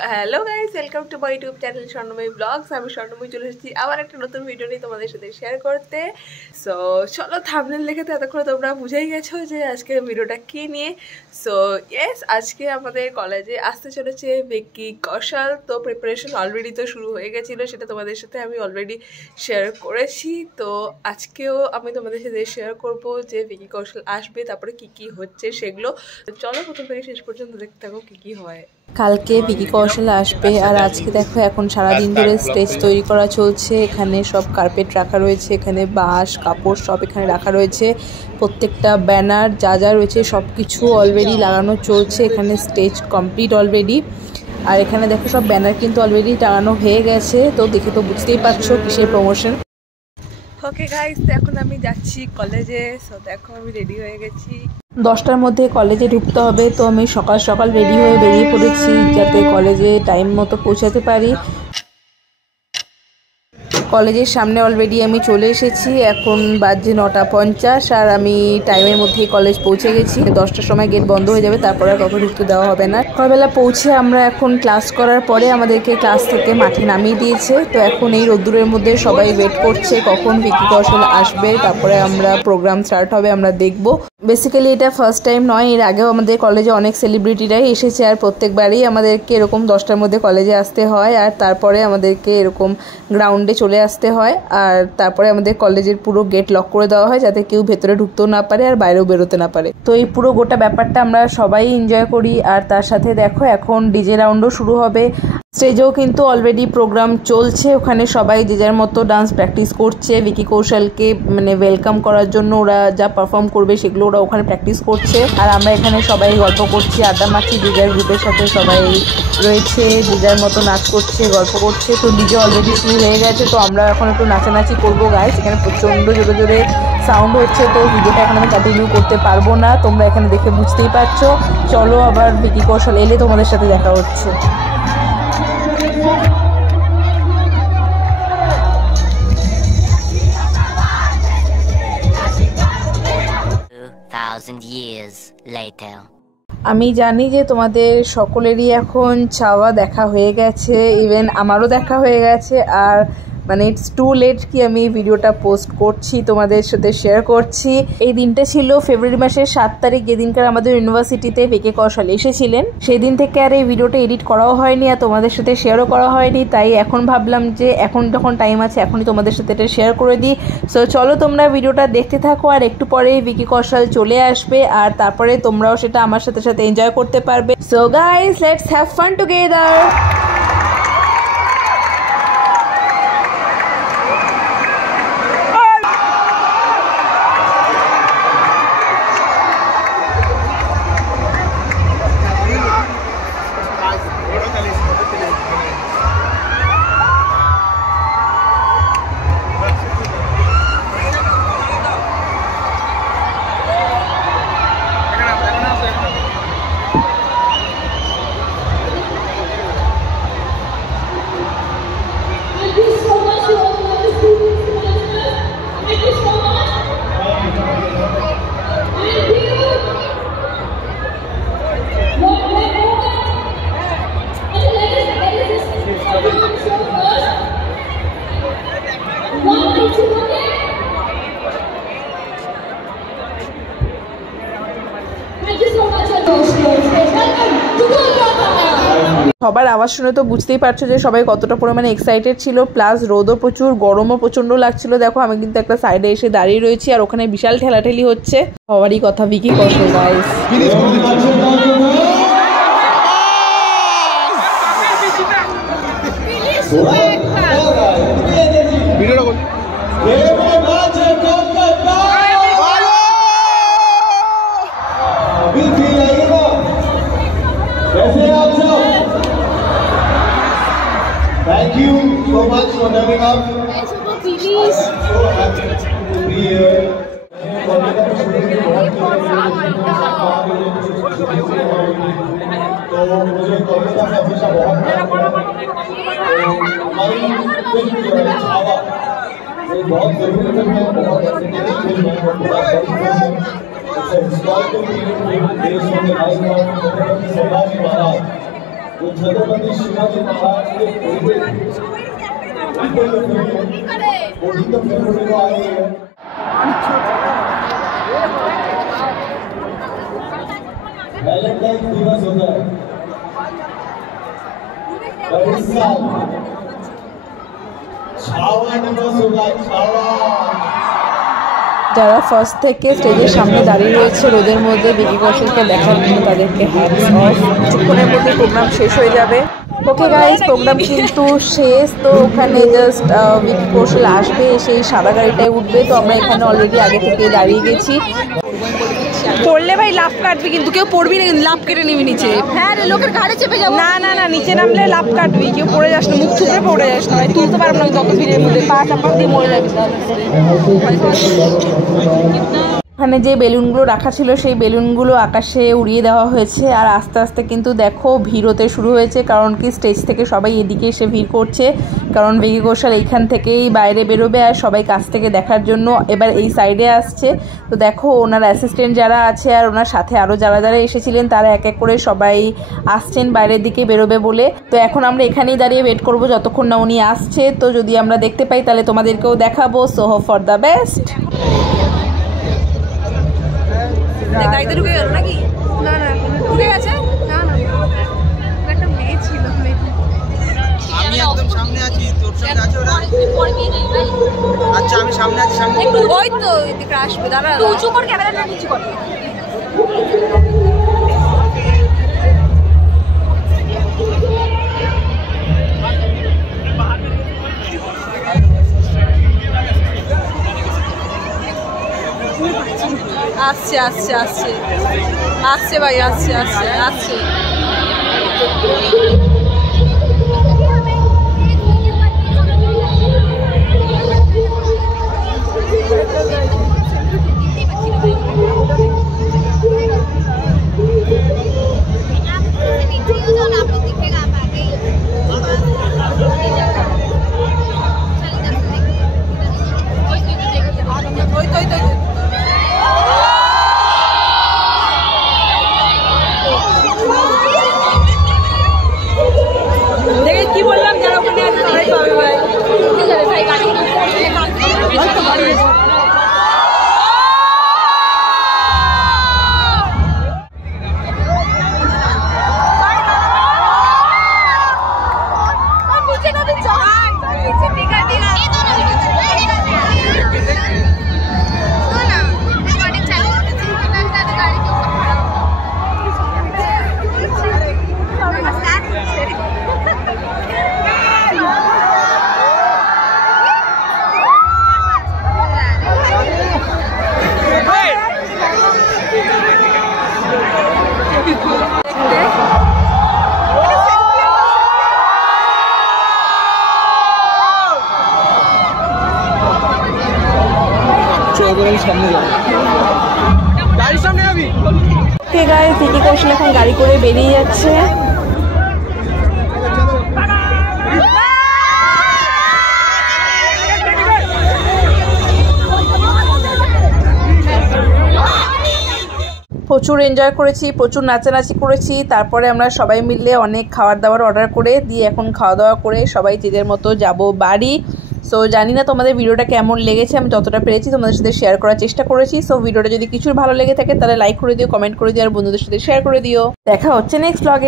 Hello guys, welcome to my YouTube channel Swarnamoyee blogs. আমি স্বর্ণময়ী চলে এসেছি আবার একটা নতুন ভিডিও নিয়ে তোমাদের সাথে শেয়ার করতে। সো চলো, থাম্বনেল দেখে তো এতক্ষণ তোমরা বুঝেই গেছো যে আজকের ভিডিওটা কী নিয়ে। সো ইয়েস, আজকে আমাদের কলেজে আসতে চলেছে ভিকি কৌশল। তো প্রিপারেশন অলরেডি তো শুরু হয়ে গেছিলো, সেটা তোমাদের সাথে আমি অলরেডি শেয়ার করেছি। তো আজকেও আমি তোমাদের সাথে শেয়ার করব যে ভিকি কৌশল আসবে, তারপরে কি কি হচ্ছে সেগুলো। তো চলো প্রথম থেকে শেষ পর্যন্ত দেখতে থাকো কী কী হয়। কালকে ভিকি কৌশল আসবে আর আজকে দেখো এখন সারাদিন ধরে স্টেজ তৈরি করা চলছে। এখানে সব কার্পেট রাখা রয়েছে, এখানে বাঁশ কাপড় সব এখানে রাখা রয়েছে। প্রত্যেকটা ব্যানার যা যা রয়েছে সব কিছু অলরেডি লাগানো চলছে। এখানে স্টেজ কমপ্লিট অলরেডি। আর এখানে দেখো সব ব্যানার কিন্তু অলরেডি টাঙানো হয়ে গেছে। তো দেখে তো বুঝতেই পারছো কিসের প্রমোশন। ওকে গাইস, এখন আমি যাচ্ছি কলেজে। সো দেখো আমি রেডি হয়ে গেছি। 10টার মধ্যে কলেজে ঢুকতে হবে, তো আমি সকাল সকাল রেডি হয়ে বেরিয়ে পড়েছি যাতে কলেজে টাইম মতো পৌঁছাতে পারি। কলেজের সামনে অলরেডি আমি চলে এসেছি। এখন বাজে 9:50 আর আমি টাইমের মধ্যেই কলেজ পৌঁছে গেছি। 10টার সময় গেট বন্ধ হয়ে যাবে, তারপরে আর কখন ঢুকতে দেওয়া হবে না। সকালবেলা পৌঁছে আমরা এখন ক্লাস করার পরে আমাদেরকে ক্লাস থেকে মাঠে নামিয়ে দিয়েছে। তো এখন এই রোদ্দুরের মধ্যে সবাই ওয়েট করছে কখন ভিকি কৌশল আসবে, তারপরে আমরা প্রোগ্রাম স্টার্ট হবে, আমরা দেখব। বেসিক্যালি এটা ফার্স্ট টাইম নয়, এর আগেও আমাদের কলেজে অনেক সেলিব্রিটিরাই এসেছে আর প্রত্যেকবারই আমাদেরকে এরকম 10টার মধ্যে কলেজে আসতে হয় আর তারপরে আমাদেরকে এরকম গ্রাউন্ডে চলে আসতে হয়। আর তারপরে আমাদের কলেজের পুরো গেট লক করে দেওয়া হয় যাতে কেউ ভেতরে ঢুকতেও না পারে আর বাইরেও বেরোতে না পারে। তো এই পুরো গোটা ব্যাপারটা আমরা সবাই এনজয় করি। আর তার সাথে দেখো এখন ডিজে রাউন্ডও শুরু হবে। স্টেজেও কিন্তু অলরেডি প্রোগ্রাম চলছে, ওখানে সবাই যে যার মতো ডান্স প্র্যাকটিস করছে। ভিকি কৌশলকে ওয়েলকাম করার জন্য ওরা যা পারফর্ম করবে সেগুলো ওরা ওখানে প্র্যাকটিস করছে। আর আমরা এখানে সবাই গল্প করছি, আড্ডা মারছি, যে যার গ্রুপের সাথে সবাই রয়েছে, যে যার মতো নাচ করছে, গল্প করছে। তো ডিজে অলরেডি শুরু হয়ে গেছে, তো আমরা এখন একটু নাচানাচি করবো গাইস। এখানে প্রচণ্ড জোরে জোরে সাউন্ড হচ্ছে, তো ভিডিওটা এখন আমি কন্টিনিউ করতে পারবো না, তোমরা এখানে দেখে বুঝতেই পারছো। চলো আবার ভিকি কৌশল এলে তোমাদের সাথে দেখা হচ্ছে। আমি জানি যে তোমাদের সকলেরই এখন চাওয়া দেখা হয়ে গেছে, ইভেন আমারও দেখা হয়ে গেছে। আর ইটস টু লেট কি আমি ভিডিওটা পোস্ট করছি, তোমাদের সাথে শেয়ার করছি। এই দিনটা ছিল ফেব্রুয়ারি মাসের 7 তারিখ, যেদিনকার আমাদের ইউনিভার্সিটিতে ভিকি কৌশল এসেছিলেন। সেই দিন থেকে আর এই ভিডিওটা এডিট করাও হয়নি আর তোমাদের সাথে শেয়ারও করা হয়নি। তাই এখন ভাবলাম যে এখন যখন টাইম আছে এখনই তোমাদের সাথে এটা শেয়ার করে দিই। সো চলো তোমরা ভিডিওটা দেখতে থাকো, আর একটু পরে ভিকি কৌশল চলে আসবে আর তারপরে তোমরাও সেটা আমার সাথে সাথে এনজয় করতে পারবে। So guys, let's have fun together. সবার আওয়াজ শুনে তো বুঝতেই পারছো যে সবাই কতটা পরিমাণে এক্সাইটেড ছিল। প্লাস রোদও প্রচুর, গরমও প্রচন্ড লাগছিল। দেখো আমি কিন্তু একটা সাইডে এসে দাঁড়িয়ে রয়েছি আর ওখানে বিশাল ঠেলাঠেলি হচ্ছে। সবারই কথা ভিকি কৌশল guys. Thank you so much for coming up. Thanks for please. I'm so happy to be here. तो मुझे कविता का हमेशा बहुत हमारी छावा बहुत जरूरी है, बहुत हिस्टोरिकल पीरियड देश में सरदार जी महाराज जो छत्रपति शिवाजी महाराज के फरवरी को आ रही है। वैलेंटाइन दिवस होता है और इस साल छावा दिवस होगा। छावा যারা ফার্স্ট থেকে স্টেজের সামনে দাঁড়িয়ে রয়েছে রোদের মধ্যে ভিকি কৌশলকে দেখার জন্য তাদেরকে হ্যাটস অফ। কিছুক্ষণের মধ্যে প্রোগ্রাম শেষ হয়ে যাবে। ওকে গাইজ, প্রোগ্রাম কিন্তু শেষ। তো ওখানে জাস্ট ভিকি কৌশল আসবে, সেই সাদা গাড়িটায় উঠবে। তো আমরা এখানে অলরেডি আগে থেকে দাঁড়িয়ে গেছি। পড়লে ভাই লাভ কাটবি, কিন্তু কেউ পড়বি না, কিন্তু লাভ কেটে নিবি নিচে। হ্যাঁ রে, লোকের ঘাড়ে চেপে যাবো। না না না, নিচে নামলে লাভ কাটবি, কেউ পড়ে যাস না, মুখ থুপড়ে পড়ে যাস না, তুলতে পারবো না যত ভিড়ের মধ্যে, পা চাপা দিয়ে মরে যাবি। এখানে যে বেলুনগুলো রাখা ছিল সেই বেলুনগুলো আকাশে উড়িয়ে দেওয়া হয়েছে। আর আস্তে আস্তে কিন্তু দেখো ভিড় হতে শুরু হয়েছে, কারণ কি স্টেজ থেকে সবাই এদিকে এসে ভিড় করছে, কারণ ভিকি কৌশল এইখান থেকেই বাইরে বেরোবে আর সবাই কাছ থেকে দেখার জন্য এবার এই সাইডে আসছে। তো দেখো ওনার অ্যাসিস্ট্যান্ট যারা আছে আর ওনার সাথে আরও যারা যারা এসেছিলেন তারা এক এক করে সবাই আসছেন বাইরের দিকে বেরোবে বলে। তো এখন আমরা এখানেই দাঁড়িয়ে ওয়েট করবো যতক্ষণ না উনি আসছে। তো যদি আমরা দেখতে পাই তাহলে তোমাদেরকেও দেখাবো। So hope for the best. গাড়িতে ঢুকে গেল নাকি? না না, ঢুকে গেছে। না না, একটা মেয়ে ছিল। আমি একদম সামনে আছি, তোর সাথে আছে ওরা? আচ্ছা আমি সামনে আছি, সামনে একটু ওই তো এদিকে আসবে। দাঁড়া, উঁচু কর ক্যামেরাটা, নিচু কর। আসছে আসছে আসছে আসছে ভাই, আসছে আসছে আসছে। কি বললাম, যারা ওখানে আছে তারাই পাবে ভাই। ঠিক আছে ভাই, গাড়ি সামনে যাবো, গাড়ির সামনে যাবি। ওকে গাইস, ভিকি কৌশল এখন গাড়ি করে বেরিয়ে যাচ্ছে। প্রচুর এনজয় করেছি, প্রচুর নাচানাচি করেছি। তারপরে আমরা সবাই মিলে অনেক খাবার দাবার অর্ডার করে দিয়ে এখন খাওয়া দাওয়া করে সবাই যে মতো যাব বাড়ি। সো জানি না তোমাদের ভিডিওটা কেমন লেগেছে, আমি যতটা পেরেছি তোমাদের সাথে শেয়ার করার চেষ্টা করেছি। সো ভিডিওটা যদি কিছুর ভালো লেগে থাকে তাহলে লাইক করে দিও, কমেন্ট করে দিও আর বন্ধুদের সাথে শেয়ার করে দিও। দেখা হচ্ছে নেক্সট ব্লগে।